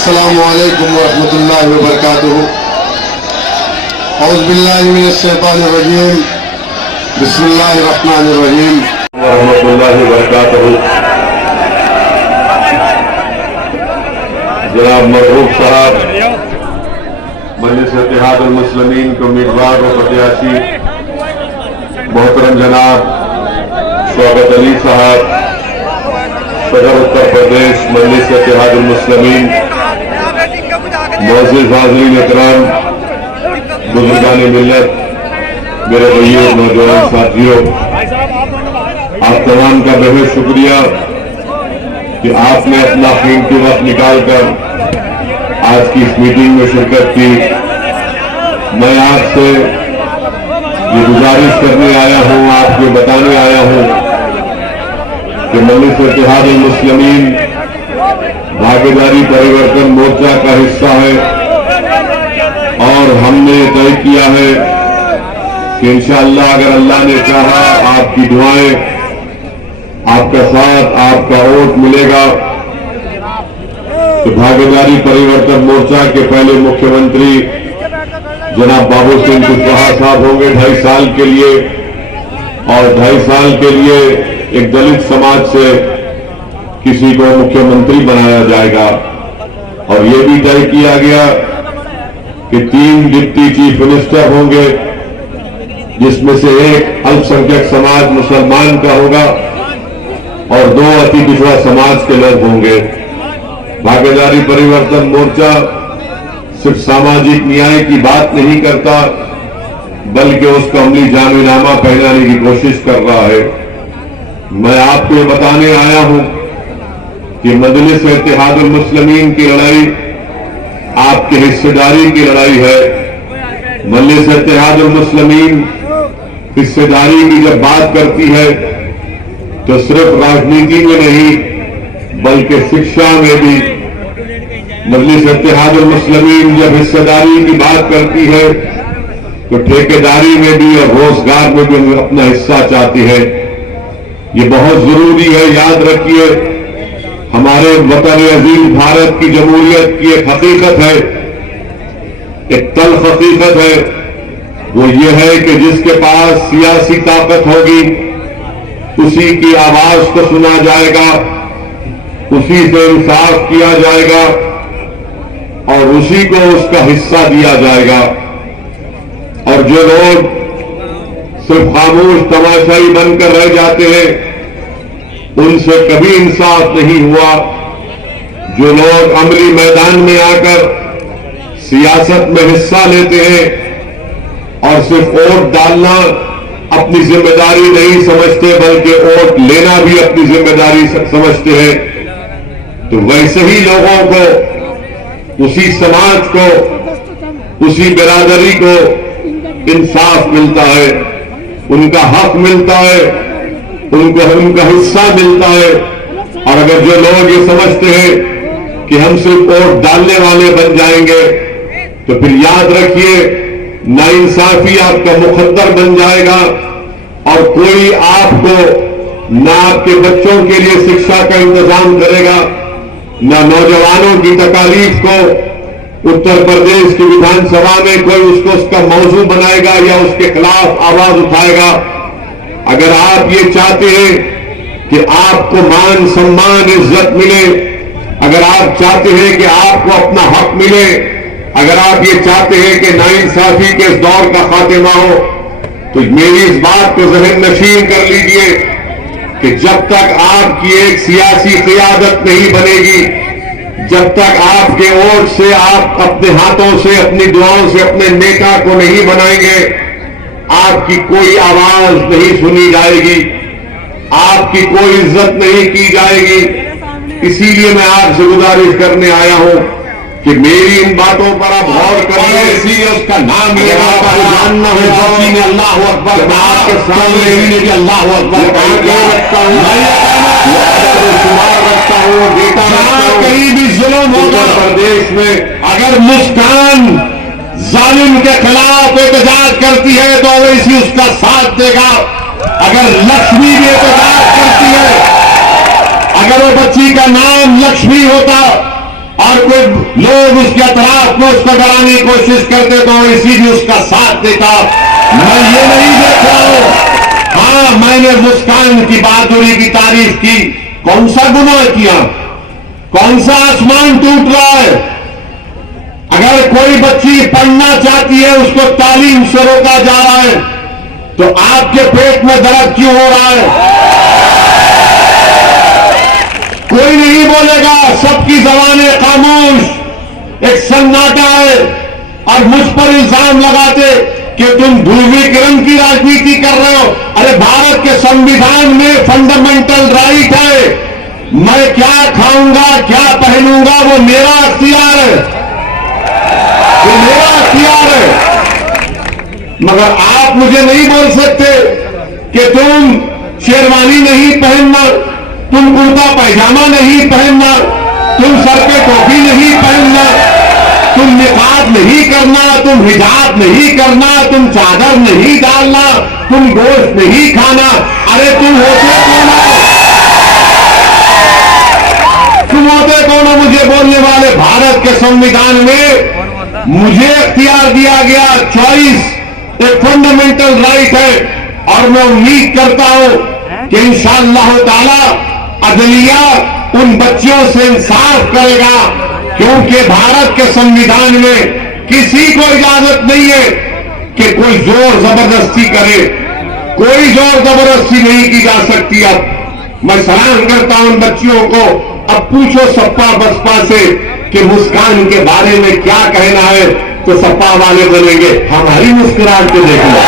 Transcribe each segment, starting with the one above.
अस्सलामु अलैकुम वरहमतुल्लाहि वबरकातुहू। औज़ु बिल्लाहि मिनश शैतानिर रजीम। बिस्मिल्लाहिर रहमानिर रहीम। रहमतुल्लाहि वबरकातुहू। जनाब मरहूम साहब मजलिस इत्तेहादुल मुस्लिमीन के उम्मीदवार और प्रत्याशी मोहतरम जनाब शौकत अली साहब, सदर उत्तर प्रदेश मजलिस इत्तेहादुल मुस्लिमीन, मुअज़्ज़िज़ हाज़रीन इकराम, बुजुर्गान मिल्लत, मेरे भाइयों नौजवान साथियों, आप तमाम का बहुत शुक्रिया कि आपने अपना कीमती वक्त निकालकर आज की इस मीटिंग में शिरकत की। मैं आपसे ये गुजारिश करने आया हूं, आपको बताने आया हूं कि मजलिस इत्तेहादुल मुस्लिमीन भागीदारी परिवर्तन मोर्चा का हिस्सा है और हमने तय किया है कि इंशाअल्लाह अगर अल्लाह ने चाहा आपकी दुआएं, आपका साथ, आपका वोट मिलेगा तो भागीदारी परिवर्तन मोर्चा के पहले मुख्यमंत्री जनाब बाबू सिंह कुशवाहा साहब होंगे 2.5 साल के लिए, और 2.5 साल के लिए एक दलित समाज से किसी को मुख्यमंत्री बनाया जाएगा। और यह भी तय किया गया कि 3 डिप्टी चीफ मिनिस्टर होंगे, जिसमें से एक अल्पसंख्यक समाज मुसलमान का होगा और 2 अति पिछड़ा समाज के लोग होंगे। भागीदारी परिवर्तन मोर्चा सिर्फ सामाजिक न्याय की बात नहीं करता, बल्कि उसका अमली जामीनामा पहनाने की कोशिश कर रहा है। मैं आपको ये बताने आया हूं कि मजलिस इत्तेहादुल मुस्लिमीन की लड़ाई आपकी हिस्सेदारी की लड़ाई है। मजलिस इत्तेहादुल मुस्लिमीन हिस्सेदारी की जब बात करती है तो सिर्फ राजनीति में नहीं बल्कि शिक्षा में भी मजलिस इत्तेहादुल मुस्लिमीन जब हिस्सेदारी की बात करती है तो ठेकेदारी में भी और रोजगार में भी अपना हिस्सा चाहती है। ये बहुत जरूरी है, याद रखिए। हमारे वतन अजीज भारत की जमहूरियत की एक हकीकत है, एक तल्ख हकीकत है, वो ये है कि जिसके पास सियासी ताकत होगी उसी की आवाज को सुना जाएगा, उसी से इंसाफ किया जाएगा और उसी को उसका हिस्सा दिया जाएगा। और जो लोग सिर्फ खामोश तमाशाई बनकर रह जाते हैं उनसे कभी इंसाफ नहीं हुआ। जो लोग अमली मैदान में आकर सियासत में हिस्सा लेते हैं और सिर्फ वोट डालना अपनी जिम्मेदारी नहीं समझते बल्कि वोट लेना भी अपनी जिम्मेदारी समझते हैं, तो वैसे ही लोगों को, उसी समाज को, उसी बिरादरी को इंसाफ मिलता है, उनका हक मिलता है, उनको उनका हिस्सा मिलता है। और अगर जो लोग ये समझते हैं कि हम सिर्फ वोट डालने वाले बन जाएंगे तो फिर याद रखिए नाइंसाफी आपका मुकद्दर बन जाएगा और कोई आपको ना आपके बच्चों के लिए शिक्षा का इंतजाम करेगा, ना नौजवानों की तकालीफ को उत्तर प्रदेश की विधानसभा में कोई उसको उसका मौजू बनाएगा या उसके खिलाफ आवाज उठाएगा। अगर आप ये चाहते हैं कि आपको मान सम्मान इज्जत मिले, अगर आप चाहते हैं कि आपको अपना हक मिले, अगर आप ये चाहते हैं कि नाइंसाफी के इस दौर का खात्मा हो, तो मेरी इस बात को ज़हन नशीन कर लीजिए कि जब तक आपकी एक सियासी क़ियादत नहीं बनेगी, जब तक आपके वोट से, आप अपने हाथों से, अपनी दुआओं से अपने नेता को नहीं बनाएंगे, आपकी कोई आवाज नहीं सुनी जाएगी, आपकी कोई इज्जत नहीं की जाएगी। इसीलिए मैं आपसे गुजारिश करने आया हूं कि मेरी इन बातों पर आप गौर करिए। इसीलिए उसका नाम ये जानना है ने अल्लाह अकबर, मैं आपके सामने ने भी अल्लाह अकबर रखता हूँ, शुमार रखता हूँ, डेटा रखता हूँ। कहीं भी जुल्म होगा उत्तर प्रदेश में अगर मुस्कान जालिम के खिलाफ एहतजाज करती है तो अवैसी उसका साथ देगा। अगर लक्ष्मी भी एहतजाज करती है, अगर वो बच्ची का नाम लक्ष्मी होता और कोई लोग उसके अतराफ में उसको डराने की कोशिश करते तो ओवैसी भी उसका साथ देता। मैं ये नहीं देख रहा हूं। हाँ, मैंने मुस्कान की बहादुरी की तारीफ की। कौन सा गुनाह किया? कौन सा आसमान टूट रहा है? अगर कोई बच्ची पढ़ना चाहती है, उसको तालीम से रोका जा रहा है, तो आपके पेट में दर्द क्यों हो रहा है? कोई नहीं बोलेगा, सबकी जबानें खामोश, एक सन्नाटा है। और मुझ पर इल्जाम लगाते कि तुम ध्रुवीकरण की राजनीति कर रहे हो। अरे भारत के संविधान में फंडामेंटल राइट है, मैं क्या खाऊंगा क्या पहनूंगा वो मेरा अख्तियार है, वो मेरा अख्तियार है। मगर आप मुझे नहीं बोल सकते कि तुम शेरवानी नहीं पहनना, तुम कुर्ता पैजामा नहीं पहनना, तुम सर पे टोपी नहीं पहनना, तुम निकाब नहीं करना, तुम हिजाब नहीं करना, तुम चादर नहीं डालना, तुम गोश्त नहीं खाना। अरे तुम होते कौन हो? तुम होते कौन हो मुझे बोलने वाले? भारत के संविधान में मुझे इख्तियार दिया गया, चॉइस एक फंडामेंटल राइट है। और मैं उम्मीद करता हूं कि इंशाअल्लाह ताला अदलिया उन बच्चियों से इंसाफ करेगा, क्योंकि भारत के संविधान में किसी को इजाजत नहीं है कि कोई जोर जबरदस्ती करे। कोई जोर जबरदस्ती नहीं की जा सकती। अब मैं सलाम करता हूं उन बच्चियों को। अब पूछो सपा बसपा से कि मुस्कान के बारे में क्या कहना है, तो सपा वाले बोलेंगे हमारी मुस्कुराहट को देख लो।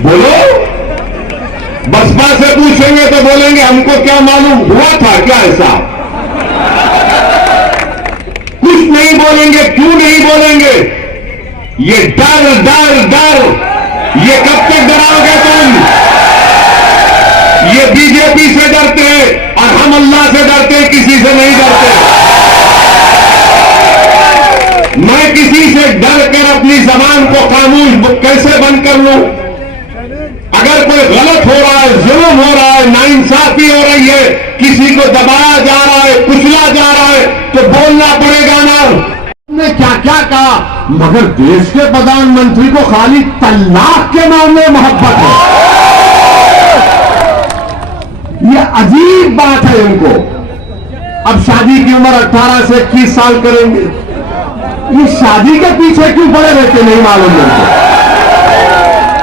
बोलो, बसपा से पूछेंगे तो बोलेंगे हमको क्या मालूम, हुआ था क्या ऐसा? कुछ नहीं बोलेंगे। क्यों नहीं बोलेंगे? ये डर डर डर, ये कब तक डराओगे तुम? ये बीजेपी से डरते हैं और हम अल्लाह से डरते हैं, किसी से नहीं डरते। मैं किसी से डर कर अपनी जबान को खामोश कैसे बंद कर लूं? अगर कोई गलत हो रहा है, जुल्म हो रहा है, नाइंसाफी हो रही है, किसी को दबाया जा रहा है, कुचला जा रहा है, तो बोलना पड़ेगा ना। हमने क्या क्या कहा, मगर देश के प्रधानमंत्री को खाली तलाक के मामले में मोहब्बत है। यह अजीब बात है इनको। अब शादी की उम्र 18 से 21 साल करेंगे। ये शादी के पीछे क्यों पड़े रहते नहीं मालूम उनको।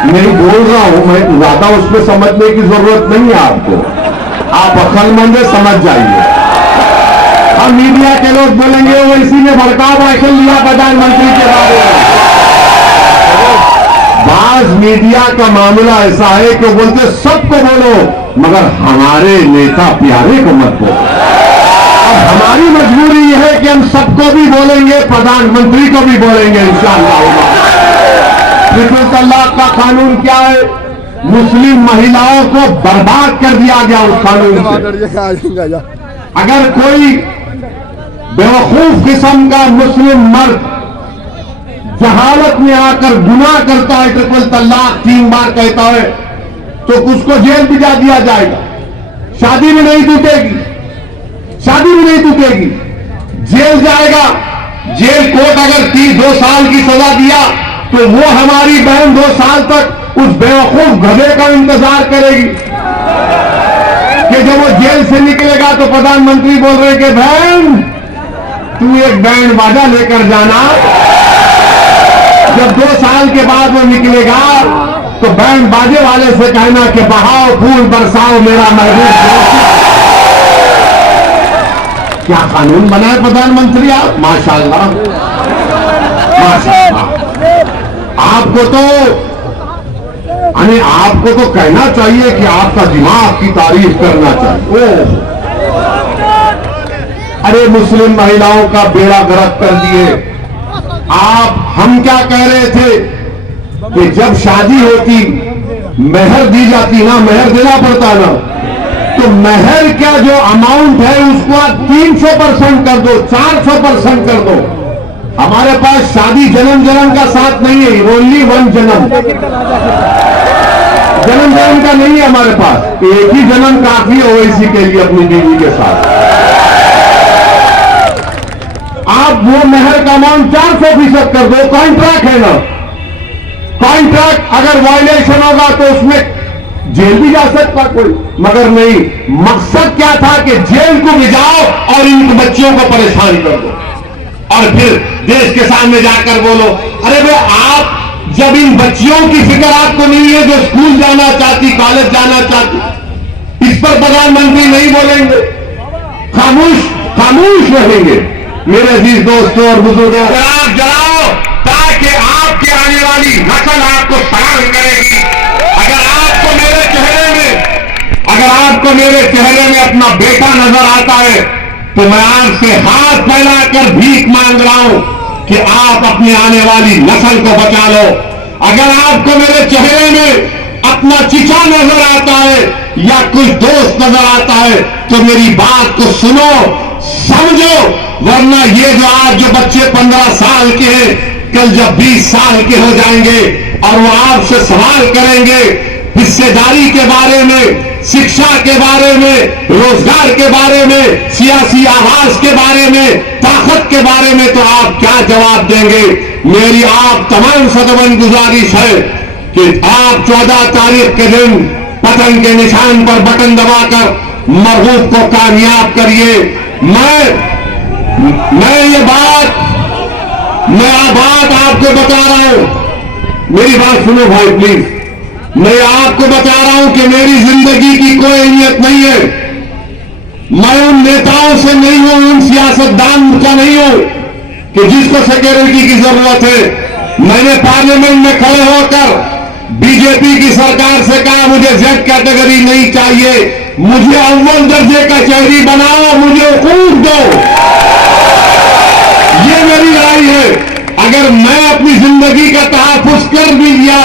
नहीं बोल रहा हूं मैं, ज्यादा उसमें समझने की जरूरत नहीं है आपको। आप अक्लमंद समझ जाइए। हम मीडिया के लोग बोलेंगे वो इसी ने भड़काऊ भाषण लिया प्रधानमंत्री के बारे में। बाज मीडिया का मामला ऐसा है कि बोलते सबको बोलो, मगर हमारे नेता प्यारे को मत बोलो। अब हमारी मजबूरी यह है कि हम सबको भी बोलेंगे, प्रधानमंत्री को भी बोलेंगे इंशाअल्लाह। ट्रिपल तलाक का कानून क्या है? मुस्लिम महिलाओं को बर्बाद कर दिया गया उस कानून से। अगर कोई बेवकूफ किस्म का मुस्लिम मर्द जहालत में आकर गुनाह करता है, ट्रिपल तलाक 3 बार कहता है, तो उसको जेल भिजा दिया जाएगा। शादी भी नहीं टूटेगी, शादी भी नहीं टूटेगी, जेल जाएगा। जेल कोर्ट अगर 2 साल की सजा दिया तो वो हमारी बहन 2 साल तक उस बेवकूफ गधे का इंतजार करेगी कि जब वो जेल से निकलेगा तो प्रधानमंत्री बोल रहे कि बहन तू एक बैंड बाजा लेकर जाना। जब 2 साल के बाद वो निकलेगा तो बैंड बाजे वाले से कहना कि बहाओ फूल बरसाओ मेरा महबूब। क्या कानून बनाए प्रधानमंत्री आप, माशाअल्लाह माशाअल्लाह। आपको तो कहना चाहिए कि आपका दिमाग की तारीफ करना चाहिए। ओह, अरे मुस्लिम महिलाओं का बेड़ा गर्क कर दिए आप। हम क्या कह रहे थे कि जब शादी होती मेहर दी जाती ना, मेहर देना पड़ता ना, तो मेहर का जो अमाउंट है उसको आप 300% कर दो, 400% कर दो। हमारे पास शादी जन्म जन्म का साथ नहीं है, ओनली 1 जन्म। जन्म का नहीं है हमारे पास, एक ही जन्म काफी है ओवैसी के लिए अपनी बीवी के साथ। आप वो मेहर का अमाउंट 400% कर दो, कॉन्ट्रैक्ट है ना, कॉन्ट्रैक्ट अगर वायलेशन होगा तो उसमें जेल भी जा सकता कोई, मगर नहीं, मकसद क्या था कि जेल को भिजाओ और इन बच्चियों को परेशान कर दो और फिर देश के सामने जाकर बोलो। अरे भाई, आप जब इन बच्चियों की फिक्र आपको नहीं है जो स्कूल जाना चाहती, कॉलेज जाना चाहती, इस पर प्रधानमंत्री नहीं बोलेंगे, खामोश रहेंगे। मेरे अजीज दोस्तों और बुजुर्गों, आप जलाओ ताकि आपकी आने वाली नस्ल आपको सलाम करेगी। अगर आपको मेरे चेहरे में अपना बेटा नजर आता है तो मैं आपसे हाथ फैलाकर भीख मांग रहा हूं कि आप अपनी आने वाली नस्ल को बचा लो। अगर आपको मेरे चेहरे में अपना चिचा नजर आता है या कुछ दोस्त नजर आता है तो मेरी बात को सुनो, समझो, वरना ये जो आज जो बच्चे 15 साल के हैं, कल जब 20 साल के हो जाएंगे और वो आपसे सवाल करेंगे हिस्सेदारी के बारे में, शिक्षा के बारे में, रोजगार के बारे में, सियासी आवाज के बारे में, ताकत के बारे में, तो आप क्या जवाब देंगे? मेरी आप तमाम सदमन गुजारिश है कि आप 14 तारीख के दिन पतन के निशान पर बटन दबाकर मरहूब को कामयाब करिए। मैं ये बात आपको बता रहा हूं, मेरी बात सुनो भाई प्लीज। मैं आपको बता रहा हूं कि मेरी जिंदगी की कोई अहमियत नहीं है। मैं उन नेताओं से नहीं हूं, उन सियासतदान का नहीं हूं कि जिसको सिक्योरिटी की जरूरत है। मैंने पार्लियामेंट में खड़े होकर बीजेपी की सरकार से कहा मुझे जेड कैटेगरी नहीं चाहिए, मुझे अव्वल दर्जे का शहरी बनाओ, मुझे हुकूक दो। ये मेरी राय है। अगर मैं अपनी जिंदगी का तहफ्फुज कर भी लिया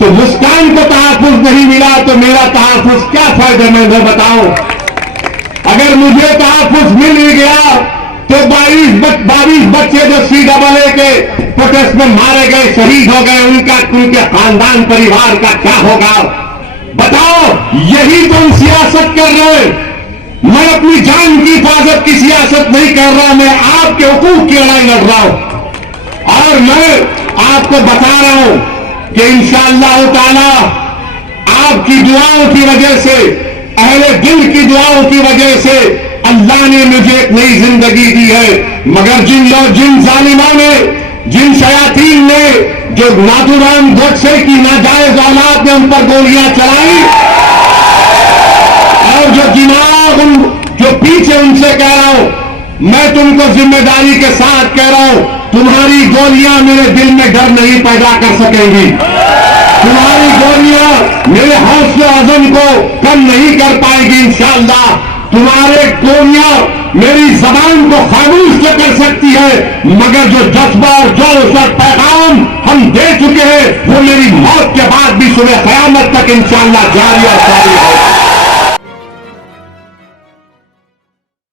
तो मुस्कान को तहफ्फुज नहीं मिला तो मेरा तहफ्फुज क्या फायदा, मैं बताऊं। अगर मुझे तहफ्फुज मिल ही गया तो 22 बच्चे जो CAA के प्रोटेस्ट में मारे गए, शहीद हो गए, उनके खानदान परिवार का क्या होगा बताओ। यही तुम सियासत कर रहे हो। मैं अपनी जान की हिफाजत की सियासत नहीं कर रहा, मैं आपके हुकूक की लड़ाई लड़ रहा हूं। और मैं आपको बता रहा हूं कि इंशाअल्लाह ताला आपकी दुआओं की वजह से, अहले दिल की दुआओं की वजह से अल्लाह ने मुझे एक नई जिंदगी दी है। मगर जिन जालिमों ने, जिन शयातीन ने, जो नाथूराम गोडसे की नाजायज औलाद ने उन पर गोलियां चलाई और जो जो पीछे, उनसे कह रहा हूं, मैं तुमको जिम्मेदारी के साथ कह रहा हूं, तुम्हारी गोलियां मेरे दिल में डर नहीं पैदा कर सकेंगी। तुम्हारी गोलियां मेरे हौसले अज़म को कम नहीं कर पाएगी इंशाअल्लाह। तुम्हारे गोलियां मेरी जबान को खामोश तो कर सकती है, मगर जो जज्बा और जोश और पैगाम हम दे चुके हैं वो मेरी मौत के बाद भी सुबह क़यामत तक इंशाअल्लाह जारी और जारी होगा।